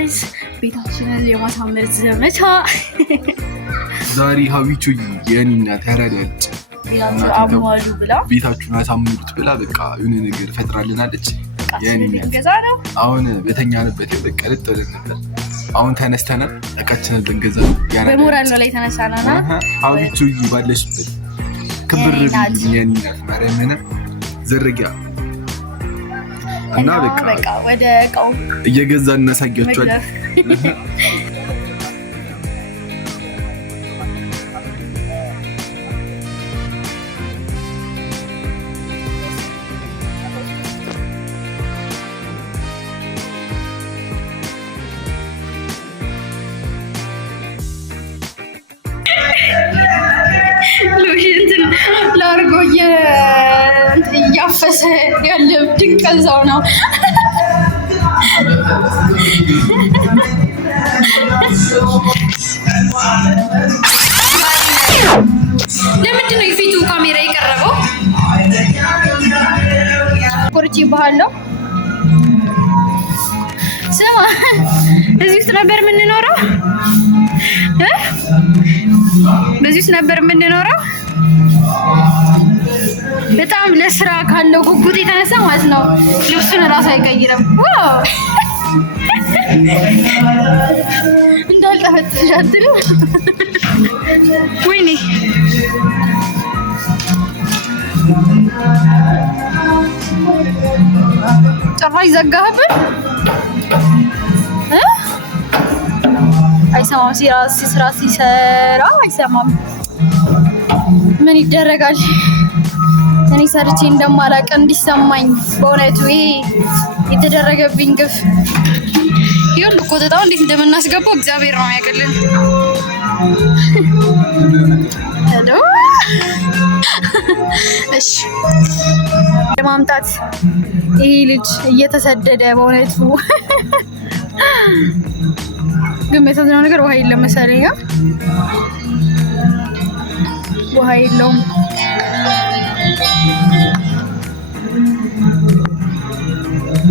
ጋይስ ቤታችንን የማሳመር ዘመቻ ዛሬ ሀቢቹ የኔና ተረዳች አሟሉ ብላ ቤታችሁን አሳምሩት ብላ በቃ የሆነ ነገር ፈጥራልናለች። የኔና ገዛ ነው አሁን በተኛንበት በቃ ልጥልን ነበር። አሁን ተነስተናል እቃችንን ልንገዛ በሞራል ነው ላይ ተነሳናና ሀቢቹ ባለሽበት ክብር የኔና ማርያምን ዘርጊያ እና በቃ ወደ እቃው እየገዛን እናሳያችኋለን። ሎሽንትን ላርጎ እያፈሰ ያለ ድንቅ እዛው ነው። ለምንድን ነው የፊቱ ካሜራ የቀረበው? ኮርቺ ባህለው ስማ፣ እዚህ ውስጥ ነበር የምንኖረው በዚህ ውስጥ ነበር የምንኖረው። በጣም ለስራ ካለው ጉጉት የተነሳ ማለት ነው ልብሱን እራሱ አይቀይርም። ዋው እንዳልጠፈጥሽ አትልም? ወይኔ ጭራሽ ዘጋህብን። አይሰማም ስራ ሲሰራ አይሰማም። ምን ይደረጋል? እኔ ሰርቼ እንደማላቅ እንዲሰማኝ በእውነቱ ይሄ የተደረገብኝ ግፍ ይሁን እኮ ተጣው እንዴት እንደምናስገባው እግዚአብሔር ነው ያቀልን። ሄሎ እሺ ለማምጣት ይሄ ልጅ እየተሰደደ በእውነቱ ግን የሚያሳዝነው ነገር ውሃ የለም መሰለኝ። ውሃ የለውም።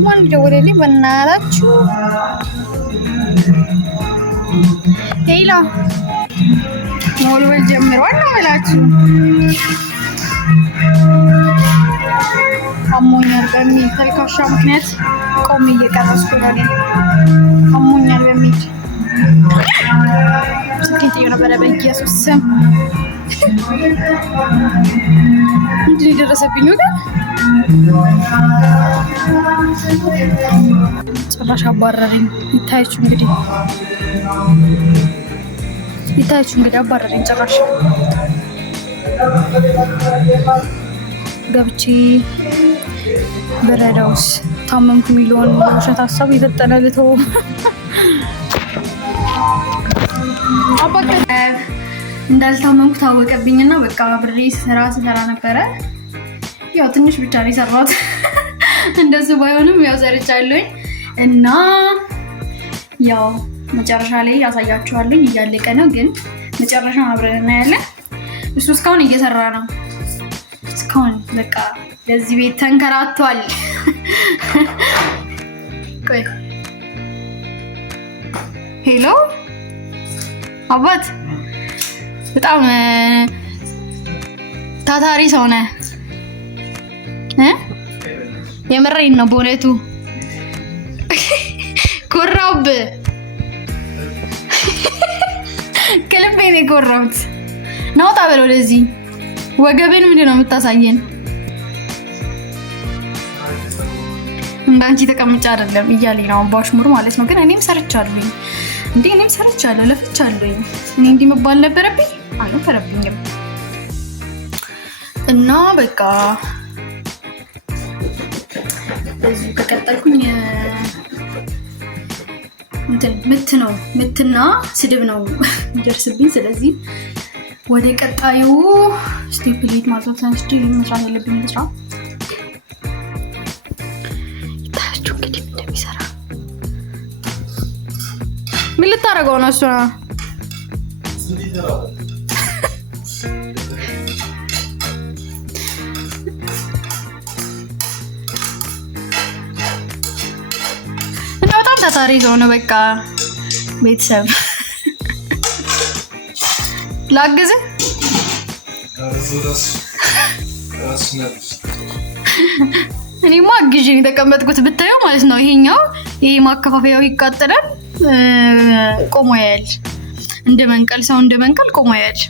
ማን ደወለልኝ በእናታችሁ? ሄሎ ሞልወል ጀምሯል ነው የምላችሁ። አሞኛል በሚል ተልካሻ ምክንያት ቆሜ እየቀረስኩ ነው። አሞኛል በሚል ስኬት የነበረ በኢየሱስ ስም ምንድን የደረሰብኝ ወገን? ጭራሽ አባረረኝ። ይታያችሁ እንግዲህ አባረረኝ ጭራሽ። ገብቼ በረዳውስ ታመምኩ ሚሊዮን ውሸት ሀሳብ የፈጠነ ልተው እንዳልታመምኩ ታወቀብኝና በቃ አብሬ ስሰራ ነበረ። ያው ትንሽ ብቻ ነው የሰራሁት እንደሱ ባይሆንም ያው ሰርቻለሁኝ እና ያው መጨረሻ ላይ ያሳያችኋለሁ። እያለቀ ነው ግን መጨረሻውን አብረን እናያለን። እሱ እስካሁን እየሰራ ነው። እስካሁን በቃ ለዚህ ቤት ተንከራቷል። ቆይ ሄሎ አባት፣ በጣም ታታሪ ሰው ነህ። የምሬን ነው በእውነቱ። ኮራውብህ ከልቤ ነው የኮራሁት። ናውጣ በለው ወደዚህ። ወገብን ምንድን ነው የምታሳየን? እንዳንቺ ተቀምጫ አይደለም እያለኝ ነው ባሽሙር ማለት ነው። ግን እኔም ሰርቻለሁ ለፍቻለሁ። እኔ እንዲህ መባል ነበረብኝ? አልነበረብኝም። እና በቃ እዚሁ ከቀጠልኩኝ ምትና ስድብ ነው የሚደርስብኝ። ስለዚህ ወደ ቀጣዩ ስቴፕሌት ማዘውተን መስራት ያለብኝ ስራ ይታያችሁ እንግዲህ እንደሚሰራ። ምን ልታደርገው ነው እሱ? ታታሪ ሰው ነው። በቃ ቤተሰብ ላግዝ እኔማ አግዤን የተቀመጥኩት ብታየው ማለት ነው። ይሄ ማከፋፈያው ይቃጠላል፣ ቆሞ ያያል። እንደ መንቀል ሰው እንደ መንቀል ቆሞ ያያል።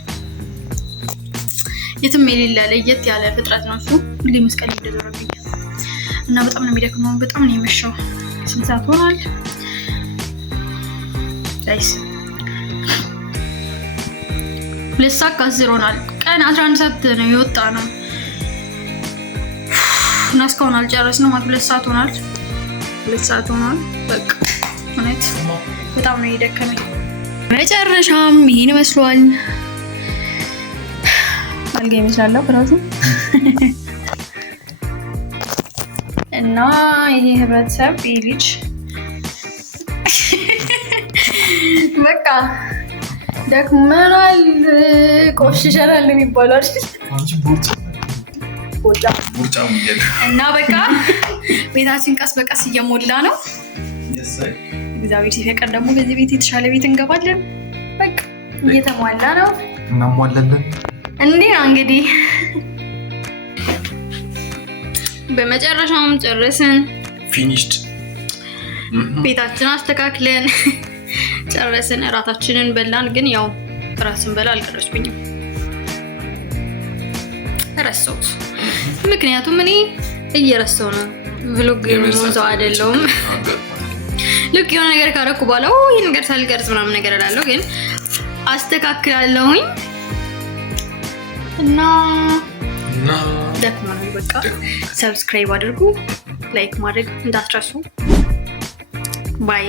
የትም የሌለ ለየት ያለ ፍጥረት ነው እሱ። ሁሌ መስቀል እንደዞረብኝ እና በጣም ነው የሚደክመው። በጣም ነው የመሻው። ስንት ሰዓት ሆኗል ጋይስ? 2 ሰዓት ከ10 ሆኗል። ቀን 11 ሰዓት ነው የወጣ ነው እና እስካሁን አልጨረስንም። 2 ሰዓት ሆኗል። 2 ሰዓት ሆኗል። በቃ እውነት በጣም ነው የደከመኝ። መጨረሻም ይሄን መስሏል። አልጋ ይመስላል ራሱ እና ይሄ ህብረተሰብ ልጅ በቃ ደክመናል፣ ቆሽሸናል የሚባለው አይደል? እና በቃ ቤታችን ቀስ በቀስ እየሞላ ነው። እግዚአብሔር ሲፈቅድ ደግሞ በዚህ ቤት የተሻለ ቤት እንገባለን። በቃ እየተሟላ ነው። እናሟላለን። እንዴ ነው እንግዲህ በመጨረሻም ጨረስን። ፊኒሽድ ቤታችን አስተካክለን ጨረስን። እራታችንን በላን። ግን ያው እራት ስንበላ አልቀረስኩኝም፣ ረሳሁት። ምክንያቱም እኔ እየረሳሁ ነው። ቭሎግ ሰው አይደለሁም። ልክ የሆነ ነገር ካደረኩ በኋላ ይህ ነገር ሳልቀርጽ ምናምን ነገር እላለሁ። ግን አስተካክላለሁኝ እና ደክሞናል። በቃ ሰብስክራይብ አድርጉ፣ ላይክ ማድረግ እንዳትረሱ። ባይ